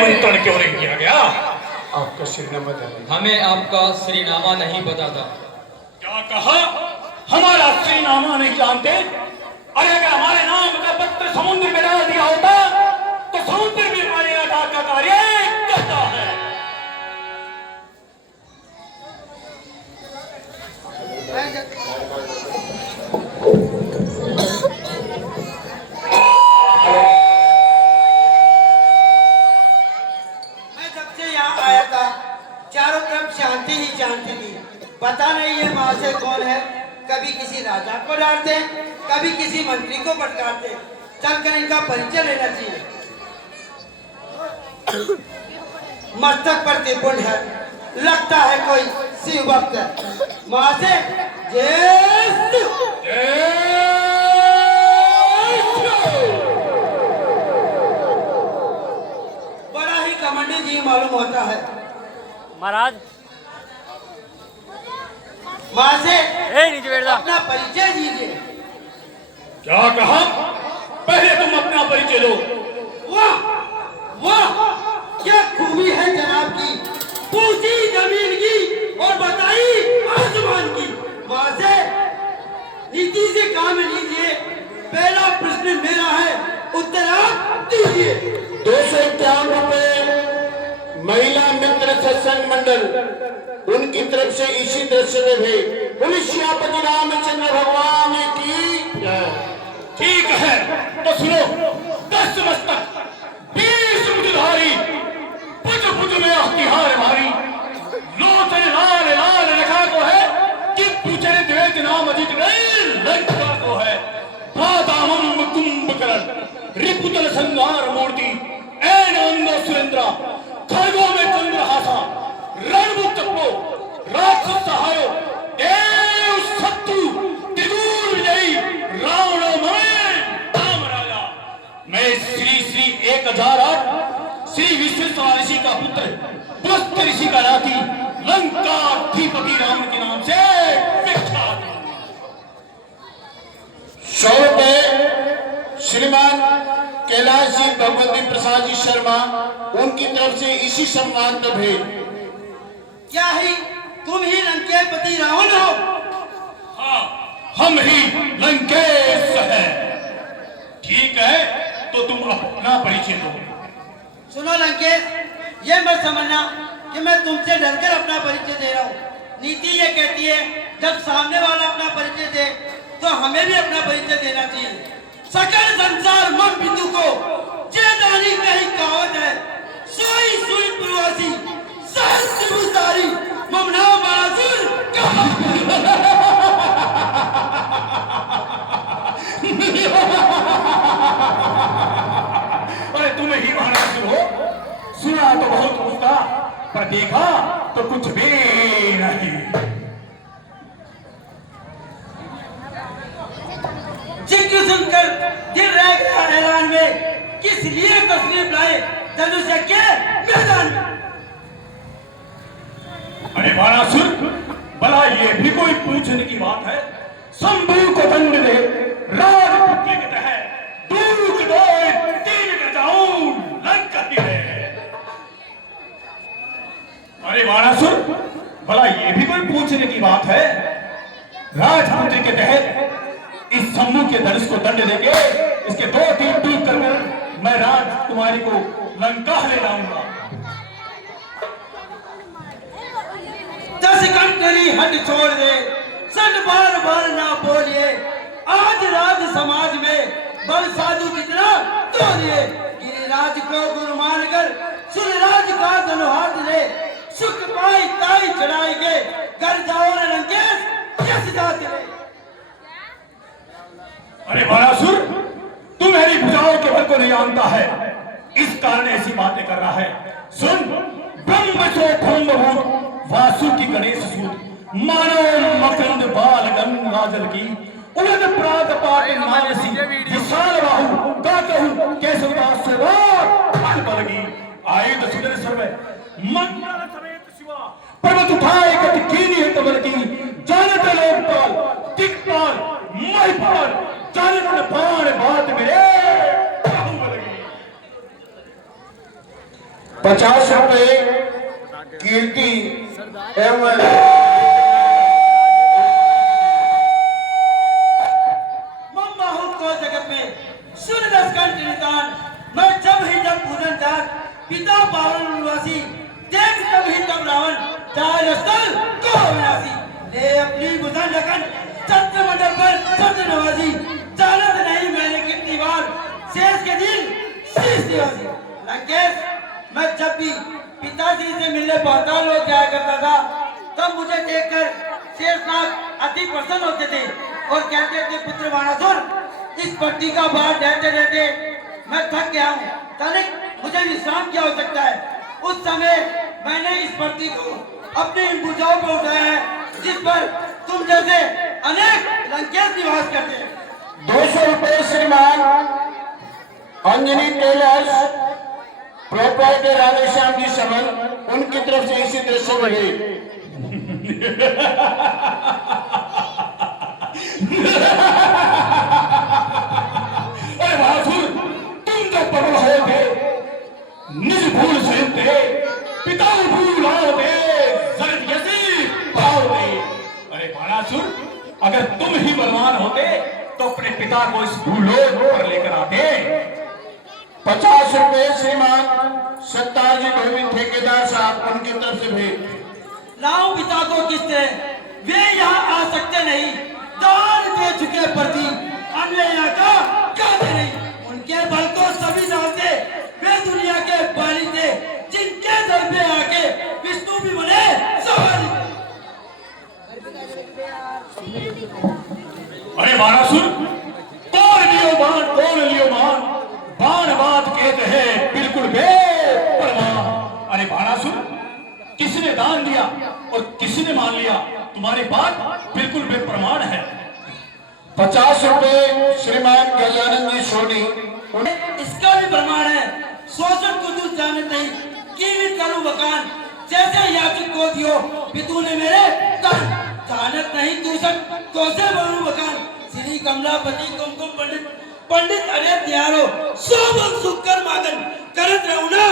निमंत्रण क्यों नहीं किया गया? आपका श्रीनामा जाने। हमें आपका श्रीनामा नहीं पता था। क्या कहा? हमारा श्रीनामा नहीं जानते? अरे अगर हमारे नाम का पत्र समुद्र में डाल दिया होता तो समुद्र भी हमारे यहाँ का कार्य करता है। मैं जब से यहाँ आया था चारों तरफ शांति ही शांति थी। पता नहीं ये महाशय कौन है। कभी किसी राजा को डांटते, कभी किसी मंत्री को फटकारते। चलकर इनका परिचय लेना चाहिए। मस्तक पर त्रिपुंड है, लगता है कोई शिव भक्त है। महाशय जय शिव। बड़ा ही घमंडी जी मालूम होता है महाराज। महाशय नीचे बैठ जा। अपना परिचय दीजिए। क्या कहा? पहले तुम अपना परिचय दो। वाह वाह, क्या खूबी है जनाब की। पूछी जमीन की और बताई आसमान की। महाशय नीति से काम लीजिए। पहला प्रश्न मेरा है, उत्तर आप दीजिए। 251 रुपए महिला मित्र सत्संग मंडल उनकी तरफ से इसी दृश्य में भी पुलिसियापति रामचंद्र भगवान की जय। ठीक है तो सुनो। 10 मस्तक 20 मुझधारी पुज पुज में अख्तियार भारी लोचन लाल लाल रखा को है कि पूछने द्वेत नाम अजित नहीं लंका को है। पादामम कुंभकर्ण रिपुतल संहार मूर्ति ऐन अंदो सुरेंद्र खरगों में चंद्रहासा रणमुक्त को राक्षस सहायो देव शत्रु त्रिदूर विजयी रावण राम राजा। मैं श्री श्री 1008 श्री विश्वेश्वर ऋषि का पुत्र पुलस्त ऋषि का नाती लंका अधिपति राम के नाम से विख्यात। 100 रुपए श्रीमान कैलाश जी भगवती प्रसाद जी शर्मा उनकी तरफ से इसी सम्मान में भेंट। क्या ही तुम ही लंकेपति रावण हो? हाँ, हम ही लंकेश है। ठीक है तो तुम अपना परिचय दो। सुनो लंकेश, ये मत समझना कि मैं तुमसे डरकर अपना परिचय दे रहा हूँ। नीति ये कहती है जब सामने वाला अपना परिचय दे तो हमें भी अपना परिचय देना चाहिए। सकल संसार मम बिंदु को चेतानी कहीं कहावत है। सोई सुई प्रवासी सहस्त्र भूसारी मम नाम बाणासुर। अरे तुम ही महाराज हो। सुना तो बहुत उसका पर देखा तो कुछ भी नहीं। जिक्र सुनकर दिल रह गया हैरान में। किस लिए तस्लीफ लाए धनुष्य के मैदान में। अरे बाणासुर, भला ये भी कोई पूछने की बात है? शंभू को दंड दे राजपुत्री के तहत दूर दो 3 गजाऊं लंका की है। अरे बाणासुर, भला ये भी कोई पूछने की बात है? राजपुत्री के तहत इस शंभू के धनुष को दंड देके इसके 2 तीर टूट कर मैं राजकुमारी को लंका ले जाऊंगा। 10 कंटरी हट छोड़ दे सन बार बार ना बोलिए। आज राज समाज में बल साधु कितना तोड़िए। गिरिराज को गुरु मानकर सुरराज का धनुहाथ ले। सुख पाई ताई चढ़ाएंगे घर जाओ लंकेश यश जाते ले। अरे बाणासुर, तू मेरी भुजाओं के बल को नहीं जानता है, इस कारण ऐसी बातें कर रहा है। सुन, ब्रह्म सो ब्रह्मभूत वासुकी गणेश सूत मानो मकरंद बाल गंगा जल की उलट प्रात पाट मानसी विशाल बाहु गातहु केशवदास से फल बलगी आए तो सुंदर सर्वे मंगल समेत शिवा पर्वत उठाए गति कीनी है कमल की जानत लोकपाल दिक्पाल महिपाल जानत बाण बात मेरे 50 रुपए कीर्ति एवं मम्माहू को जगत में सूर्य दशकंठ निदान मैं जब पूजन जात पिता पावन निवासी देख तब ही तब रावण चाहे स्थल को विनाशी ले अपनी बुधन लगन चंद्र मंडल पर चंद्र नवाजी जानत नहीं मैंने कितनी बार शेष के दिन शीश निवासी लंकेश मैं जब भी पिताजी से मिलने पाताल लोग जाया करता था तब मुझे देखकर शेषनाग अति प्रसन्न होते थे और कहते थे पुत्र बाणासुर इस पट्टी का भार रहते रहते मैं थक गया हूँ तनिक मुझे विश्राम की आवश्यकता है उस समय मैंने इस पट्टी को अपनी भुजाओं पर उठाया है जिस पर तुम जैसे अनेक लंकेश निवास करते हैं 200 रुपए श्रीमान अंजनी टेलर्स प्रोपराइटर राधेश्याम जी समन उनकी तरफ से इसी दृश्य में है। अरे बहादुर तुम तो बड़े थे निज भूल से थे पिता भूल आओ थे जगत कैसी पाओ थे। अरे बहादुर अगर तुम ही बलवान होते तो अपने पिता को इस भूलोक पर लेकर आते। 50 रुपए श्रीमान सत्तार जी धोबी ठेकेदार साहब उनकी तरफ से भेज। लाओ पिता को किससे वे यहाँ आ सकते नहीं दान दे चुके प्रति अन्य यहाँ का कहते नहीं उनके बल को सभी जानते वे दुनिया के बाली थे जिनके दर पे आके विष्णु भी बने सवारी। अरे बाणासुर कौन लियो मान बाण बात कहते हैं बिल्कुल बेपरवाह। अरे बाणासुर किसने दान दिया और किसने मान लिया तुम्हारी बात बिल्कुल बेप्रमाण है। 50 रुपए श्रीमान गजानंद जी सोनी इसका भी प्रमाण है शोषण को तू जाने नहीं कीमित करूं मकान जैसे याचिक को दियो पितू ने मेरे तन जानत नहीं दूषण तो से बनूं मकान श्री कमलापति कुमकुम पंडित अरे त्यारो सोबल सुकर मागन करत रहूना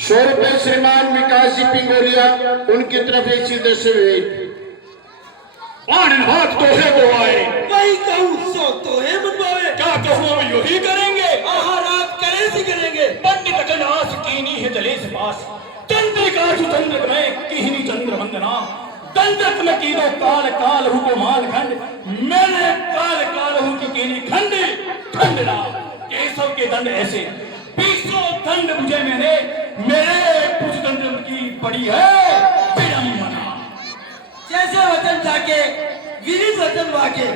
100 रुपए श्रीमान विकास जी पिंगोलिया उनकी तरफ इसी दृश्य में आनंद हाथ तो है वो आए वही कहूँ सो तो है मनवावे क्या कहूँ हम यही करेंगे आहार आप करे सी करेंगे पंडित अकनाश कीनी है जले से पास चंद्रिका चंद्र में किहनी चंद्र वंदना दंडक में कीनो काल काल हु को माल खंड मैंने काल काल हु की कीनी खंड खंडना केशव के दंड ऐसे 200 दंड मुझे मेरे कुछ दंड की पड़ी है विडंबना। जैसे वचन जाके गिरी वचन वाके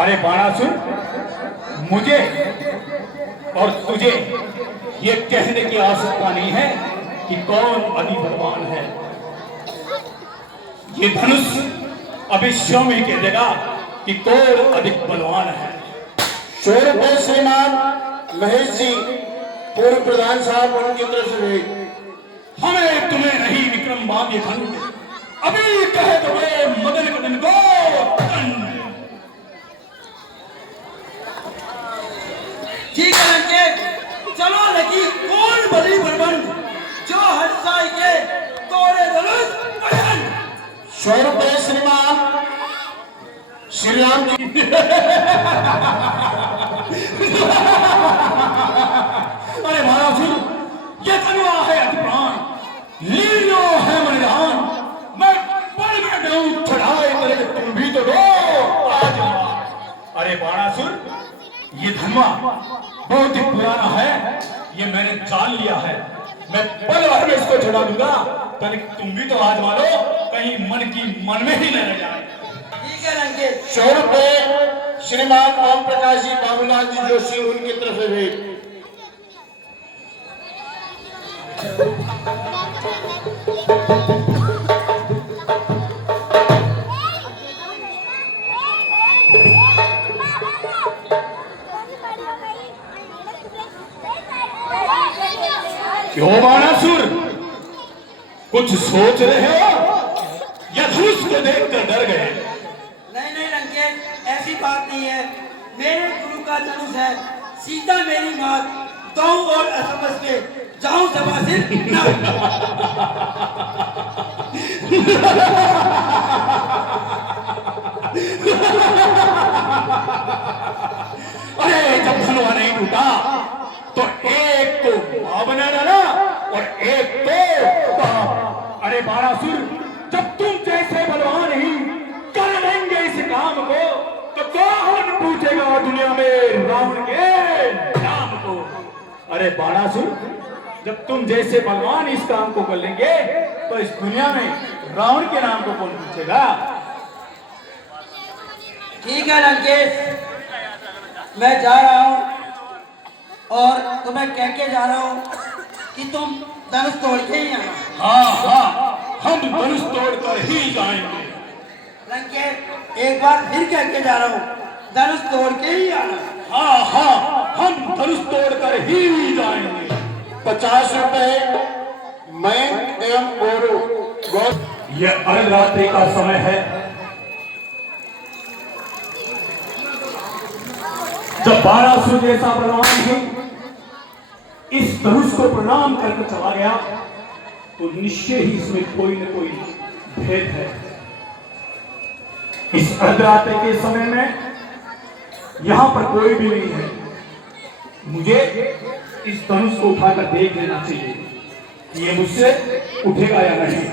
अरे बाणासुर मुझे और तुझे ये कहने की आवश्यकता नहीं है कि कौन अधिक बलवान है। ये धनुष अभी स्वयं कह देगा कि कौन अधिक बलवान है। 100 रुपए श्रीमान महेश जी पूर्व प्रधान साहब उनकी तरफ से भेज। हमें तुम्हें नहीं विक्रम बांधे खंड अभी कहे तो वे मदन कदन को खंड। ठीक है लंकेश चलो लगी कौन बली बरबन जो हटसाई के तोड़े धनुष बहन। 100 रुपए श्रीमान श्री राम जी अरे महाराज ये तनुआ है अतिप्राण लीलो है मैदान मैं पल में दूं चढ़ाए तेरे तुम भी तो दो आज। अरे बाणासुर ये धनुआ बहुत ही पुराना है ये मैंने जान लिया है मैं पल भर में इसको चढ़ा दूंगा पहले तुम भी तो आज मानो कहीं मन में ही न रह जाए। ठीक है लंकेश 100 रुपए श्रीमान ओम प्रकाश जी बाबूलाल जी जोशी उनकी तरफ से भेज। क्यों बाणासुर कुछ सोच रहे हो? धनुष को देखकर डर गए। नहीं नहीं लंकेश, ऐसी बात नहीं है। मेरे गुरु का धनुष है, सीता मेरी मात, दो और असमझ के जाऊं सभा से ना। अरे जब धनुआ नहीं टूटा तो एक को मां बना डाला और एक को। अरे बाणासुर, जब तुम जैसे बलवान ही कर लेंगे इस काम को तो कौन पूछेगा दुनिया में रावण के नाम को। अरे बाणासुर, जब तुम जैसे बलवान इस काम को कर लेंगे तो इस दुनिया में रावण के नाम को कौन पूछेगा। ठीक है लंकेश, मैं जा रहा हूँ और तुम्हें कह के जा रहा हूँ कि तुम धनुष तोड़ के ही आना। हाँ, हम धनुष तोड़कर ही जाएंगे। लंकेश, एक बार फिर कह के जा रहा हूँ, धनुष तोड़ के ही आना। हाँ, हम धनुष तोड़कर ही जाएंगे। 50 रुपए मयंक एवं गोरू। यह अर्धरात्रि का समय है। जब बाणासुर जैसा बलवान ही इस धनुष को प्रणाम करके चला गया तो निश्चय ही इसमें कोई न कोई भेद है। इस अर्धरात्रि के समय में यहां पर कोई भी नहीं है। मुझे इस धनुष को उठाकर देख लेना चाहिए कि ये मुझसे उठेगा या नहीं।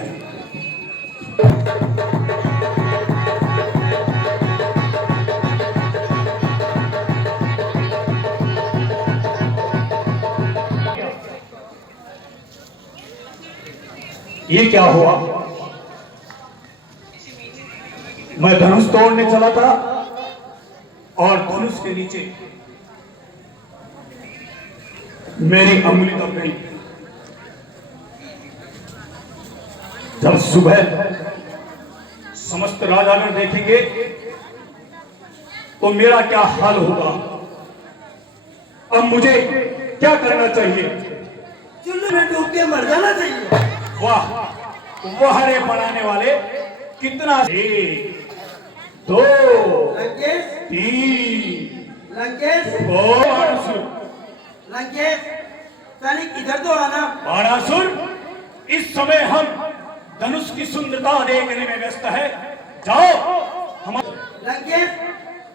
ये क्या हुआ? मैं धनुष तोड़ने चला था और धनुष के नीचे मेरी अंगुली दब गई। जब सुबह समस्त राजागण देखेंगे तो मेरा क्या हाल होगा। अब मुझे क्या करना चाहिए? चुल्लू में डूब के मर जाना चाहिए। वाह वाह रे बनाने वाले, कितना। 1 2 लंकेश, 3 लंकेश, 4। लंकेश, तनिक इधर तो आना। बाणासुर, इस समय हम धनुष की सुंदरता देखने में व्यस्त है। जाओ हम। लंकेश,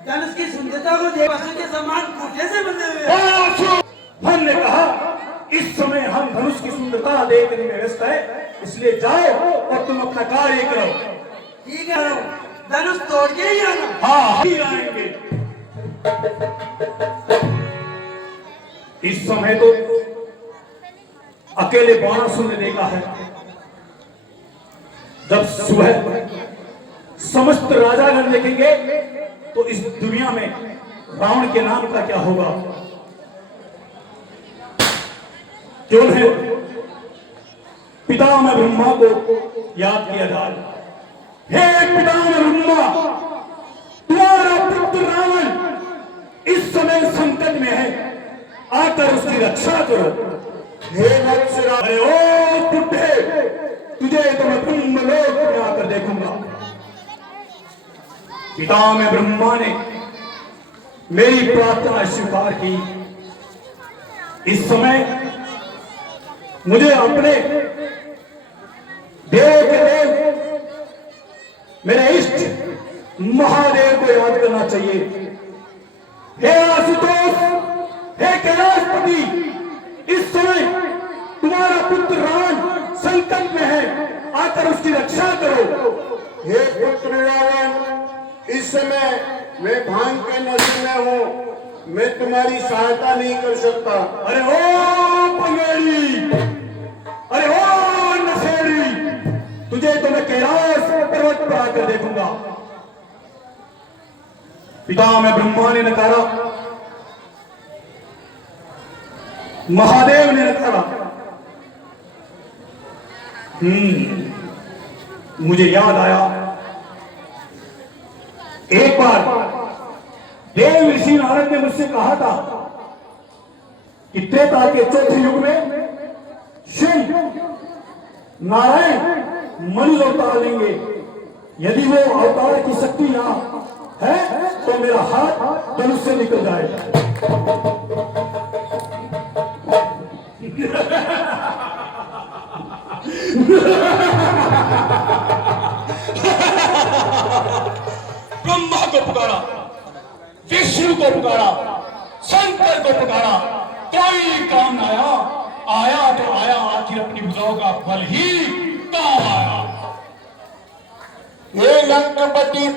धनुष की सुंदरता को देख पशु के समान कूटे से बंधे हुए। बाणासुर, हमने कहा इस समय हम धनुष की सुंदरता देखने में व्यस्त है, इसलिए जाओ और तुम अपना कार्य करो। ठीक है, धनुष तोड़ के ही आना। हाँ, ही आएंगे। इस समय तो अकेले बाणासुर ने देखा है। जब सुबह समस्त राजागण देखेंगे तो इस दुनिया में रावण के नाम का क्या होगा। क्यों है पितामह ब्रह्मा को याद किया जाए। हे पितामह ब्रह्मा, तुम्हारा पुत्र रावण इस समय संकट में है, आकर उसकी रक्षा करो। हे वत्सरा, अरे ओ बुढ़े, तुझे तो मैं ब्रह्मलोक में आकर देखूंगा। पितामह ब्रह्मा ने मेरी प्रार्थना स्वीकार की। इस समय मुझे अपने देव के देव मेरे इष्ट महादेव को याद करना चाहिए। हे आशुतोष, हे कैलाशपति, इस समय तुम्हारा पुत्र रावण संकट में है, आकर उसकी रक्षा करो। हे पुत्र रावण, इस समय मैं भांग के नशे में हूँ, मैं तुम्हारी सहायता नहीं कर सकता। अरे ओ पंगेड़ी, अरे ओ नशेड़ी, तुझे तो मैं कैलाश पर्वत पर आकर देखूंगा। पितामह ब्रह्मा ने नकारा, महादेव ने नकारा। मुझे याद आया, एक बार देव ऋषि नारद ने मुझसे कहा था कि त्रेता के चौथे युग में शिव नारायण मनुष्य अवतार लेंगे यदि वो अवतार की शक्ति ना है तो मेरा हाथ धनुष से निकल जाएगा। ब्रह्मा को पुकारा, विष्णु को पुकारा, शंकर को पुकारा, कोई काम ना आया। आया तो आया, आखिर अपनी भुजाओं का बल ही काम आया। हे लंकपति